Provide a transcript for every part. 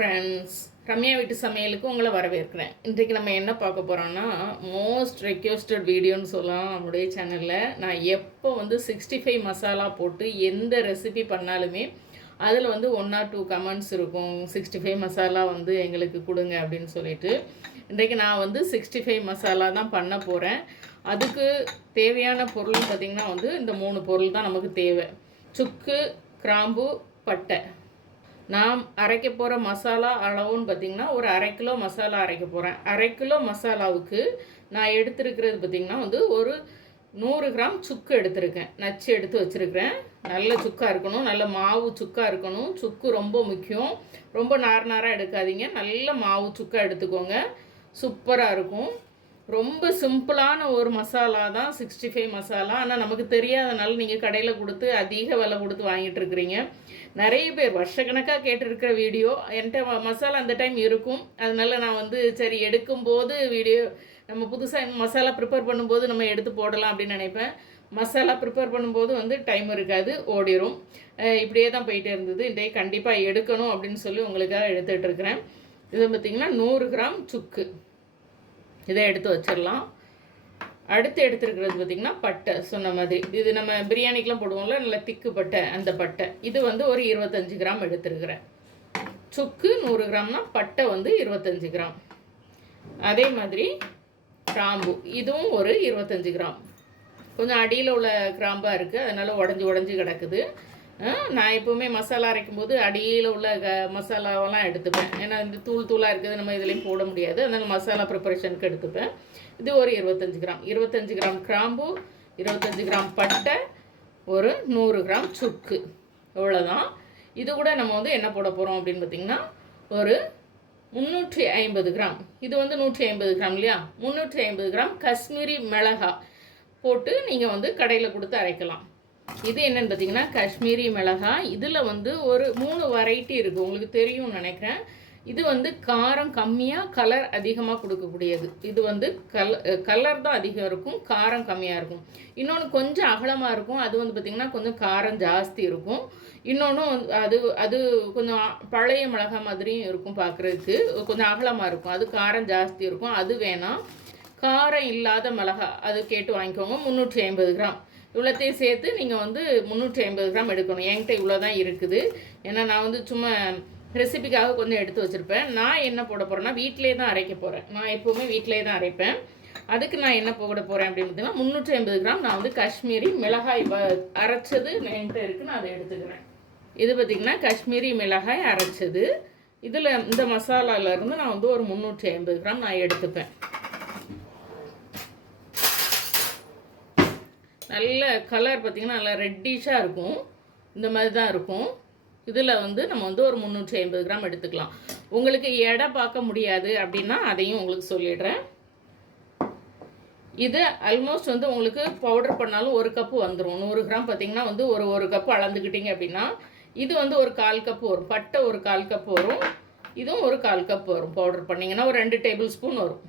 Friends, Ramya வீட்டு சமையலுக்கு உங்களை வரவேற்கிறேன். இன்றைக்கு நம்ம என்ன பார்க்க போகிறோம்னா, மோஸ்ட் ரெக்வெஸ்டட் வீடியோன்னு சொல்லலாம் நம்முடைய சேனலில். நான் எப்போ 65 மசாலா போட்டு எந்த ரெசிபி பண்ணாலுமே அதில் 1 or 2 கமெண்ட்ஸ் இருக்கும். 65 மசாலா எங்களுக்கு கொடுங்க அப்படின்னு சொல்லிட்டு. இன்றைக்கு நான் 65 மசாலா தான் பண்ண போகிறேன். அதுக்கு தேவையான பொருள் பார்த்திங்கன்னா இந்த 3 பொருள் தான் நமக்கு தேவை. சுக்கு, கிராம்பு, பட்டை. நான் அரைக்க போகிற மசாலா அளவுன்னு பார்த்திங்கன்னா ஒரு 1/2 கிலோ மசாலா அரைக்க போகிறேன். 1/2 கிலோ மசாலாவுக்கு நான் எடுத்துருக்கிறது பார்த்திங்கன்னா ஒரு 100 கிராம் சுக்கு எடுத்திருக்கேன். நச்சு எடுத்து வச்சுருக்கிறேன். நல்ல சுக்காக இருக்கணும், நல்ல மாவு சுக்காக இருக்கணும். சுக்கு ரொம்ப முக்கியம். ரொம்ப நாராக எடுக்காதீங்க, நல்ல மாவு சுக்காக எடுத்துக்கோங்க. சூப்பராக இருக்கும். ரொம்ப சிம்பிளான ஒரு மசாலா தான் 65 மசாலா. ஆனால் நமக்கு தெரியாதனால நீங்கள் கடையில் கொடுத்து அதிக விலை கொடுத்து வாங்கிட்டு இருக்கிறீங்க. நிறைய பேர் வருஷக்கணக்காக கேட்டிருக்கிற வீடியோ என்கிட்ட மசாலா அந்த டைம் இருக்கும். அதனால நான் சரி எடுக்கும்போது வீடியோ நம்ம புதுசாக மசாலா ப்ரிப்பேர் பண்ணும்போது நம்ம எடுத்து போடலாம் அப்படின்னு நினைப்பேன். மசாலா ப்ரிப்பேர் பண்ணும்போது டைம் இருக்காது, ஓடிடும். இப்படியே தான் போயிட்டே இருந்தது. இன்றைக்கு கண்டிப்பாக எடுக்கணும் அப்படின்னு சொல்லி உங்களுக்காக எடுத்துகிட்டு இருக்கிறேன். இது பார்த்திங்கன்னா 100 கிராம் சுக்கு. இதை எடுத்து வச்சிடலாம். அடுத்து எடுத்துருக்கிறது பார்த்திங்கன்னா பட்டை. சொன்ன மாதிரி இது நம்ம பிரியாணிக்கெலாம் போடுவோம்ல, நல்ல திக்கு பட்டை, அந்த பட்டை. இது ஒரு 25 கிராம் எடுத்துருக்கிறேன். சுக்கு 100 கிராம்னா பட்டை 25 கிராம். அதே மாதிரி கிராம்பு, இதுவும் ஒரு 25 கிராம். கொஞ்சம் அடியில் உள்ள கிராம்பாக இருக்குது, அதனால் உடஞ்சி கிடக்குது. நான் எப்போவுமே மசாலா அரைக்கும் போது அடியில் உள்ள மசாலாவெல்லாம் எடுத்துப்பேன். ஏன்னா இந்த தூளாக இருக்குது, நம்ம இதுலேயும் போட முடியாது. அதனால் மசாலா ப்ரிப்பரேஷனுக்கு எடுத்துப்பேன். இது ஒரு 25 கிராம். 25 கிராம் கிராம்பு, 25 கிராம் பட்டை, ஒரு 100 கிராம் சுக்கு. இவ்வளோதான். இது கூட நம்ம என்ன போட போகிறோம் அப்படின்னு பார்த்திங்கன்னா ஒரு 350 கிராம். இது 150 கிராம் இல்லையா? 350 கிராம் காஷ்மீரி மிளகா போட்டு நீங்கள் கடையில் கொடுத்து அரைக்கலாம். இது என்னென்னு பார்த்தீங்கன்னா காஷ்மீரி மிளகாய். இதில் ஒரு 3 வெரைட்டி இருக்குது, உங்களுக்கு தெரியும்னு நினைக்கிறேன். இது காரம் கம்மியாக கலர் அதிகமாக கொடுக்கக்கூடியது. இது கலர் தான் அதிகம் இருக்கும், காரம் கம்மியாக இருக்கும். இன்னொன்று கொஞ்சம் அகலமாக இருக்கும், அது பார்த்திங்கன்னா கொஞ்சம் காரம் ஜாஸ்தி இருக்கும். இன்னொன்று அது கொஞ்சம் பழைய மிளகாய் மாதிரியும் இருக்கும், பார்க்குறதுக்கு கொஞ்சம் அகலமாக இருக்கும், அது காரம் ஜாஸ்தி இருக்கும். அது வேணாம். காரம் இல்லாத மிளகாய் அது கேட்டு வாங்கிக்கோங்க. 350 கிராம். இவ்வளோத்தையும் சேர்த்து நீங்கள் 350 கிராம் எடுக்கணும். என்கிட்ட இவ்வளோ தான் இருக்குது. ஏன்னா நான் சும்மா ரெசிபிக்காக கொஞ்சம் எடுத்து வச்சுருப்பேன். நான் என்ன போட போகிறேன்னா வீட்டிலே தான் அரைக்க போகிறேன். நான் எப்போவுமே வீட்டிலே தான் அரைப்பேன். அதுக்கு நான் என்ன போட போகிறேன் அப்படின்னு பார்த்தீங்கன்னா 350 கிராம் நான் காஷ்மீரி மிளகாய் அரைச்சது என்கிட்ட இருக்குது, நான் அதை எடுத்துக்கிறேன். இது பார்த்திங்கன்னா காஷ்மீரி மிளகாய் அரைச்சது. இதில் இந்த மசாலாவிலேருந்து நான் ஒரு 350 கிராம் நான் எடுத்துப்பேன். நல்ல கலர் பார்த்திங்கன்னா நல்லா ரெட்டிஷாக இருக்கும், இந்த மாதிரி தான் இருக்கும். இதில் நம்ம ஒரு 350 கிராம் எடுத்துக்கலாம். உங்களுக்கு எடை பார்க்க முடியாது அப்படின்னா அதையும் உங்களுக்கு சொல்லிடுறேன். இது ஆல்மோஸ்ட் உங்களுக்கு பவுடர் பண்ணாலும் 1 கப்பு வந்துடும். 100 கிராம் பார்த்திங்கன்னா ஒரு கப்பு அளந்துக்கிட்டிங்க அப்படின்னா இது ஒரு 1/4 கப்பு வரும். பட்டை ஒரு 1/4 கப்பு வரும். இதுவும் ஒரு 1/4 கப்பு வரும். பவுடர் பண்ணிங்கன்னா ஒரு 2 டேபிள் ஸ்பூன் வரும்.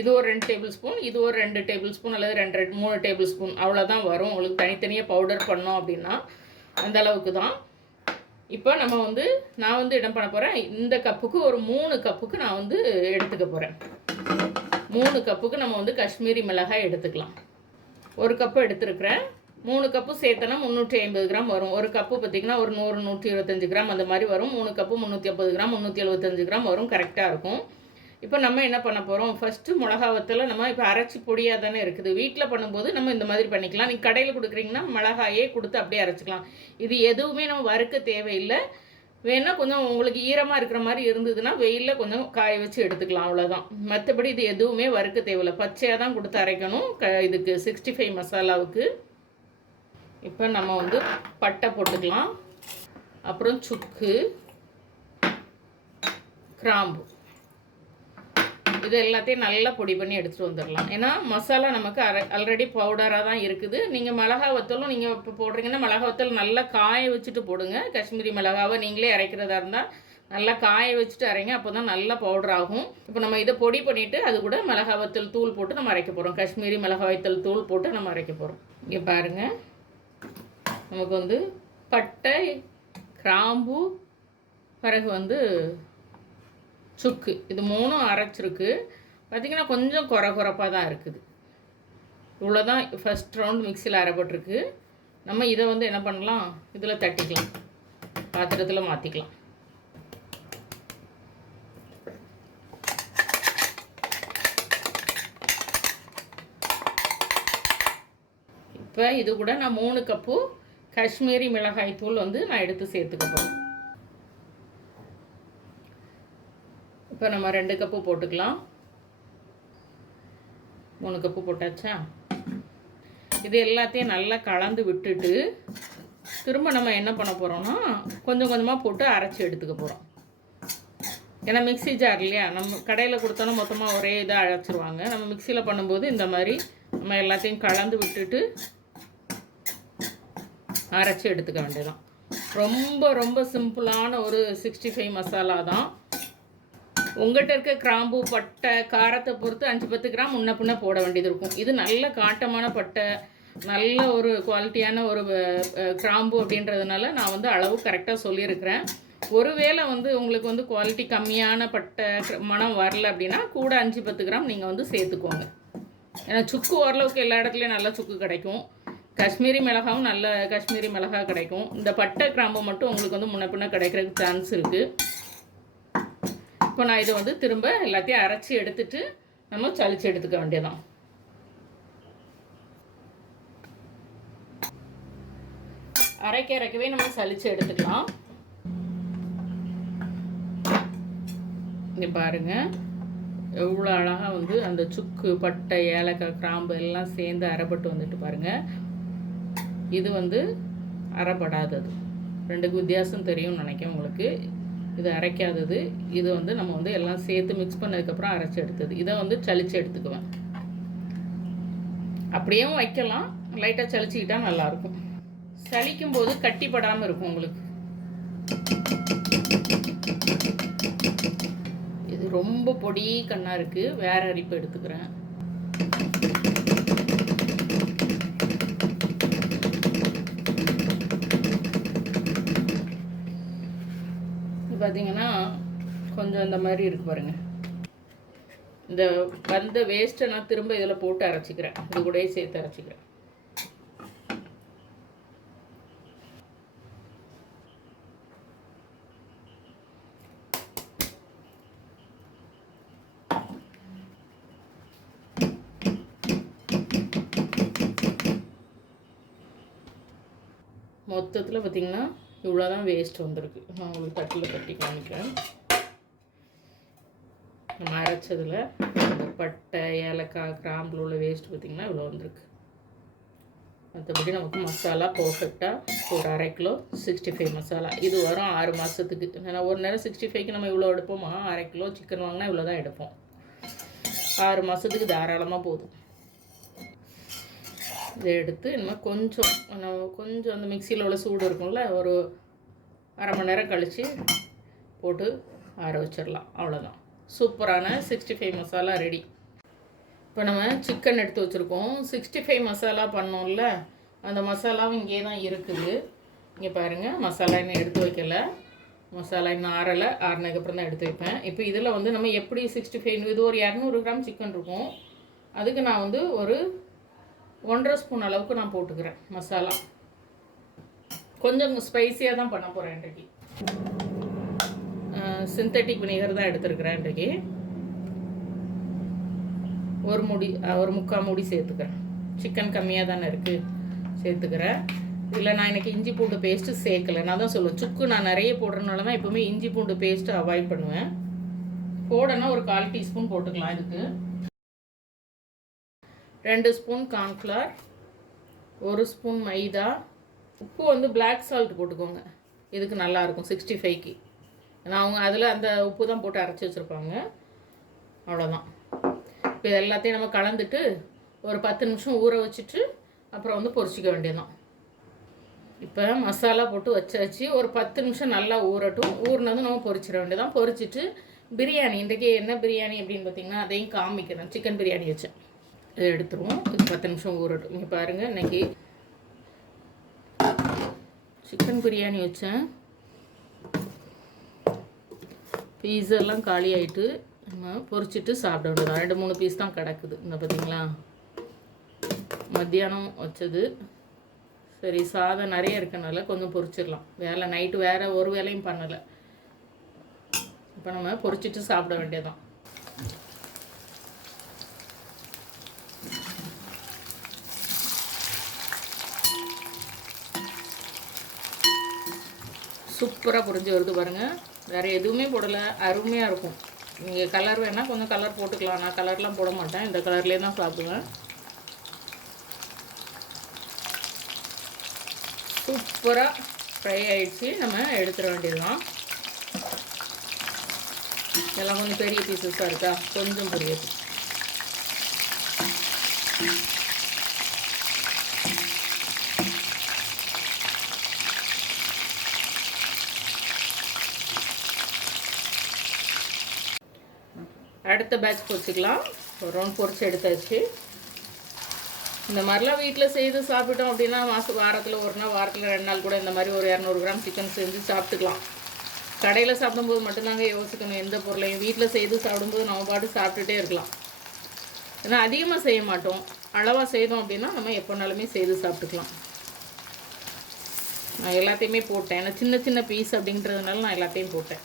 இது ஒரு 2 டேபிள் ஸ்பூன், இது ஒரு 2 டேபிள் ஸ்பூன் அல்லது 3 டேபிள் ஸ்பூன் அவ்வளோதான் வரும். உங்களுக்கு தனித்தனியாக பவுடர் பண்ணோம் அப்படின்னா அந்த அளவுக்கு தான். இப்போ நம்ம நான் என்ன பண்ண போகிறேன், இந்த கப்புக்கு ஒரு 3 கப்புக்கு நான் எடுத்துக்க போகிறேன். 3 கப்புக்கு நம்ம காஷ்மீரி மிளகாய் எடுத்துக்கலாம். 1 கப்பு எடுத்துருக்கிறேன். 3 கப்பு சேர்த்தனா 350 கிராம் வரும். 1 கப்பு பார்த்திங்கன்னா ஒரு 100 125 கிராம் அந்த மாதிரி வரும். 3 கப்பு 350 கிராம் 375 கிராம் வரும். கரெக்டாக இருக்கும். இப்போ நம்ம என்ன பண்ண போகிறோம், ஃபஸ்ட்டு மிளகா வத்தலை நம்ம இப்போ அரைச்சி பொடியாக தானே இருக்குது. வீட்டில் பண்ணும்போது நம்ம இந்த மாதிரி பண்ணிக்கலாம். நீங்கள் கடையில் கொடுக்குறீங்கன்னா மிளகாயே கொடுத்து அப்படியே அரைச்சிக்கலாம். இது எதுவுமே நம்ம வறுக்க தேவையில்லை. வேணால் கொஞ்சம் உங்களுக்கு ஈரமாக இருக்கிற மாதிரி இருந்ததுன்னா வெயிலில் கொஞ்சம் காய வச்சு எடுத்துக்கலாம், அவ்வளோதான். மற்றபடி இது எதுவுமே வறுக்க தேவையில்லை, பச்சையாக தான் கொடுத்து அரைக்கணும் இதுக்கு 65 மசாலாவுக்கு. இப்போ நம்ம பட்டை போட்டுக்கலாம். அப்புறம் சுக்கு, கிராம்பு, இது எல்லாத்தையும் நல்லா பொடி பண்ணி எடுத்துகிட்டு வந்துடலாம். ஏன்னா மசாலா நமக்கு ஆல்ரெடி பவுடராக தான் இருக்குது. நீங்கள் மிளகா வத்தலும் நீங்கள் இப்போ போடுறீங்கன்னா மிளகா வத்தல் நல்லா காய வச்சுட்டு போடுங்க. காஷ்மீரி மிளகாவை நீங்களே அரைக்கிறதா இருந்தால் நல்லா காய வச்சுட்டு அரைங்க, அப்போ தான் நல்லா பவுடர் ஆகும். இப்போ நம்ம இதை பொடி பண்ணிவிட்டு அது கூட மிளகா வத்தல் தூள் போட்டு நம்ம அரைக்க போகிறோம். காஷ்மீரி மிளகா வத்தல் தூள் போட்டு நம்ம அரைக்க போகிறோம். இங்கே பாருங்கள், நமக்கு பட்டை, கிராம்பு, பிறகு சுக்கு இது 3ம் அரைச்சிருக்கு. பார்த்திங்கன்னா கொஞ்சம் குறப்பாக தான் இருக்குது. இவ்வளோ தான் ஃபஸ்ட் ரவுண்ட் மிக்சியில் அரைப்பட்டிருக்கு. நம்ம இதை வந்து என்ன பண்ணலாம், இதில் தட்டிக்கலாம், பாத்திரத்தில் மாற்றிக்கலாம். இப்போ இது கூட நான் 3 கப்பு காஷ்மீரி மிளகாய் தூள் வந்து நான் எடுத்து சேர்த்துக்க போகிறேன். இப்போ நம்ம 2 கப்பு போட்டுக்கலாம். 3 கப்பு போட்டாச்சா? இது எல்லாத்தையும் நல்லா கலந்து விட்டுட்டு திரும்ப நம்ம என்ன பண்ண போகிறோம்னா கொஞ்சம் கொஞ்சமாக போட்டு அரைச்சி எடுத்துக்க போகிறோம். ஏன்னா மிக்சி ஜார் இல்லையா, நம்ம கடையில் கொடுத்தோன்னா மொத்தமாக ஒரே இதாக அரைச்சிருவாங்க. நம்ம மிக்சியில் பண்ணும்போது இந்த மாதிரி நம்ம எல்லாத்தையும் கலந்து விட்டுட்டு அரைச்சி எடுத்துக்க வேண்டியதான். ரொம்ப ரொம்ப சிம்பிளான ஒரு 65 மசாலா தான். உங்கள்கிட்ட இருக்க கிராம்பு பட்டை காரத்தை பொறுத்து 5-10 கிராம் முன்ன பின்ன போட வேண்டியது இருக்கும். இது நல்ல காட்டமான பட்டை, நல்ல ஒரு குவாலிட்டியான ஒரு கிராம்பு அப்படின்றதுனால நான் வந்து அளவு கரெக்டாக சொல்லியிருக்கிறேன். ஒருவேளை வந்து உங்களுக்கு வந்து குவாலிட்டி கம்மியான பட்டை மனம் வரல அப்படின்னா கூட 5-10 கிராம் நீங்கள் வந்து சேர்த்துக்கோங்க. ஏன்னா சுக்கு ஓரளவுக்கு எல்லா இடத்துலையும் நல்லா சுக்கு கிடைக்கும். காஷ்மீரி மிளகாவும் நல்ல காஷ்மீரி மிளகாய் கிடைக்கும். இந்த பட்டை கிராம்பு மட்டும் உங்களுக்கு வந்து முன்ன பின்ன கிடைக்கிறதுக்கு சான்ஸ் இருக்குது. இப்போ நான் இதை வந்து திரும்ப எல்லாத்தையும் அரைச்சி எடுத்துட்டு நம்ம சளிச்சு எடுத்துக்க வேண்டியதான். அரைக்கவே நம்ம சளிச்சு எடுத்துக்கலாம். இங்கே பாருங்கள் எவ்வளோ அழகாக வந்து அந்த சுக்கு பட்டை ஏலக்காய் கிராம்பு எல்லாம் சேர்ந்து அரைப்பட்டு வந்துட்டு பாருங்கள். இது வந்து அரைப்படாதது, ரெண்டுக்கு வித்தியாசம் தெரியும்னு நினைக்கிறேன் உங்களுக்கு. இது அரைக்காதது, இது வந்து நம்ம வந்து எல்லாம் சேர்த்து மிக்ஸ் பண்ணதுக்கப்புறம் அரைச்சி எடுத்தது. இதை வந்து சளிச்சு எடுத்துக்குவேன். அப்படியும் வைக்கலாம், லைட்டாக சளிச்சிக்கிட்டா நல்லாயிருக்கும். சளிக்கும் போது கட்டிப்படாமல் இருக்கும் உங்களுக்கு. இது ரொம்ப பொடி கண்ணாக இருக்குது, வேற அரிப்பு எடுத்துக்கிறேன். பார்த்தீங்கன்னா கொஞ்சம் இந்த மாதிரி இருக்கு பாருங்கள். இந்த வந்த வேஸ்ட்டை நான் திரும்ப இதில் போட்டு அரைச்சிக்கிறேன், இது கூடயே சேர்த்து அரைச்சிக்கிறேன். மொத்தத்தில் பார்த்திங்கன்னா இவ்வளோ தான் வேஸ்ட் வந்திருக்கு. நான் உங்களுக்கு தட்டில் கட்டி காமிக்கிறேன். நம்ம அரைச்சதில் இந்த பட்டை ஏலக்காய் கிராம்பில் உள்ள வேஸ்ட் பார்த்திங்கன்னா இவ்வளோ வந்திருக்கு. மற்றபடி நமக்கு மசாலா பர்ஃபெக்டாக ஒரு 1/2 கிலோ 65 மசாலா இது வரும் 6 மாதத்துக்கு. ஏன்னா ஒரு நேரம் 65க்கு நம்ம இவ்வளோ எடுப்போமா, 1/2 கிலோ சிக்கன் வாங்கினா இவ்வளோ தான் எடுப்போம். 6 மாதத்துக்கு தாராளமாக போதும். இதை எடுத்து இன்னும் கொஞ்சம் அந்த மிக்சியில் உள்ள சூடு இருக்கும்ல, ஒரு 1/2 மணி நேரம் கழித்து போட்டு ஆற வச்சிடலாம். அவ்வளோதான், சூப்பரான 65 மசாலா ரெடி. இப்போ நம்ம சிக்கன் எடுத்து வச்சுருக்கோம். 65 மசாலா பண்ணோம்ல, அந்த மசாலாவும் இங்கே தான் இருக்குது. இங்கே பாருங்கள், மசாலா இன்னும் எடுத்து வைக்கல, மசாலா இன்னும் ஆறலை, ஆறினதுக்கப்புறம் தான் எடுத்து வைப்பேன். இப்போ இதில் வந்து நம்ம எப்படி 65 இது ஒரு 200 கிராம் சிக்கன் இருக்கும். அதுக்கு நான் வந்து ஒரு 1.5 ஸ்பூன் அளவுக்கு நான் போட்டுக்கிறேன் மசாலா. கொஞ்சம் ஸ்பைஸியாக தான் பண்ண போகிறேன் இன்றைக்கி. சிந்தட்டிக் வினிகர் தான் எடுத்துருக்கிறேன் இன்றைக்கி. ஒரு 3/4 மூடி சேர்த்துக்கிறேன். சிக்கன் கம்மியாக தானே இருக்குது, சேர்த்துக்கிறேன். இதில் நான் இன்றைக்கி இஞ்சி பூண்டு பேஸ்ட்டு சேர்க்கலை. நான் தான் சொல்லுவேன், சுக்கு நான் நிறைய போடுறதுனால தான் எப்போவுமே இஞ்சி பூண்டு பேஸ்ட்டு அவாய்ட் பண்ணுவேன். போடனா ஒரு 1/4 டீஸ்பூன் போட்டுக்கலாம். இதுக்கு 2 ஸ்பூன் கார்ன்ஃப்ளவர், 1 ஸ்பூன் மைதா, உப்பு வந்து பிளாக் சால்ட் போட்டுக்கோங்க, இதுக்கு நல்லாயிருக்கும் 65க்கு. ஏன்னா அவங்க அதில் அந்த உப்பு தான் போட்டு அரைச்சி வச்சுருப்பாங்க. அவ்வளோதான். இப்போ இது எல்லாத்தையும் நம்ம கலந்துட்டு ஒரு 10 நிமிஷம் ஊற வச்சுட்டு அப்புறம் வந்து பொரிச்சிக்க வேண்டியதுதான். இப்போ மசாலா போட்டு வச்சாச்சு, ஒரு 10 நிமிஷம் நல்லா ஊறட்டும். ஊறினதும் நம்ம பொரிச்சிட வேண்டியதான். பொரிச்சிட்டு பிரியாணி, இன்றைக்கி என்ன பிரியாணி அப்படின்னு பார்த்திங்கன்னா அதையும் காமிக்கிறேன். சிக்கன் பிரியாணி வச்சேன், இதை எடுத்துருவோம். இது 10 நிமிஷம் ஊறட்டும். இங்கே பாருங்கள், இன்றைக்கி சிக்கன் பிரியாணி வச்சேன். பீஸ் எல்லாம் காலி ஆகிட்டு நம்ம பொரிச்சிட்டு சாப்பிட வேண்டியது. 2-3 பீஸ் தான் கிடக்குது. இந்த பார்த்தீங்களா, மத்தியானம் வச்சது. சரி, சாதம் நிறைய இருக்கனால கொஞ்சம் பொரிச்சிடலாம். வேலை நைட்டு வேறு ஒரு வேலையும் பண்ணலை. இப்போ நம்ம பொரிச்சிட்டு சாப்பிட வேண்டியதான். சூப்பராக பொரிஞ்சு வருது பாருங்கள். வேறு எதுவுமே போடலை, அருமையாக இருக்கும். நீங்கள் கலர் வேணால் கொஞ்சம் கலர் போட்டுக்கலாம். நான் கலர்லாம் போட மாட்டேன், இந்த கலர்லேயே தான் சாப்பிடுவேன். சூப்பராக ஃப்ரை ஆகிடுச்சு. நம்ம எடுத்துட வேண்டியதுதான். இதெல்லாம் கொஞ்சம் பெரிய பீசஸாக இருக்கா, கொஞ்சம் பெரியது. அடுத்த பேட்ச் பொரிச்சிக்கலாம். ஒரு ரவுண்ட் பொரிச்சு எடுத்தாச்சு. இந்த மாதிரிலாம் வீட்டில் செய்து சாப்பிட்டோம் அப்படின்னா வாரத்தில் ஒரு நாள், வாரத்தில் 2 நாள் கூட இந்த மாதிரி ஒரு 200 கிராம் சிக்கன் செஞ்சு சாப்பிட்டுக்கலாம். கடையில் சாப்பிடும்போது மட்டும்தாங்க யோசிக்கணும் எந்த பொருளையும். வீட்டில் செய்து சாப்பிடும்போது நம்ம பாட்டு சாப்பிட்டுட்டே இருக்கலாம். ஏன்னா அதிகமாக செய்ய மாட்டோம், அளவாக செய்தோம் அப்படின்னா நம்ம எப்போனாலுமே செய்து சாப்பிட்டுக்கலாம். நான் எல்லாத்தையுமே போட்டேன், ஏன்னா சின்ன சின்ன பீஸ் அப்படின்றதுனால நான் எல்லாத்தையும் போட்டேன்.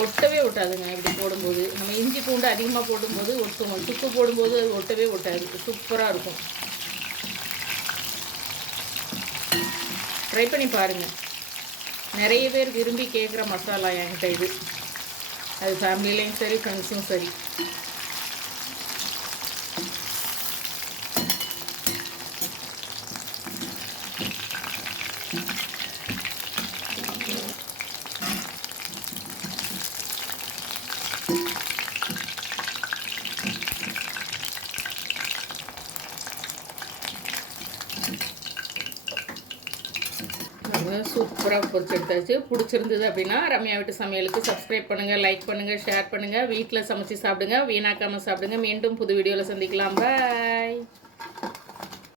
ஒட்டவே ஒட்டாதுங்க. இப்படி போடும்போது நம்ம இஞ்சி பூண்டு அதிகமாக போடும்போது ஒட்டும், சுக்கு போடும்போது அது ஒட்டவே ஒட்டாது. சூப்பராக இருக்கும். ட்ரை பண்ணி பாருங்கள். நிறைய பேர் விரும்பி கேட்குற மசாலா என்கிட்ட இது. அது ஃபேமிலிலையும் சரி, ஃப்ரெண்ட்ஸும் சரி. சூப்பராக பொரிச்சு எடுத்தாச்சு. பிடிச்சிருந்தது அப்படின்னா ரம்யா வீட்டு சமையலுக்கு சப்ஸ்கிரைப் பண்ணுங்கள், லைக் பண்ணுங்கள், ஷேர் பண்ணுங்கள். வீட்டில் சமைச்சு சாப்பிடுங்க, வீணாக்காமல் சாப்பிடுங்க. மீண்டும் புது வீடியோவில் சந்திக்கலாம். பாய்.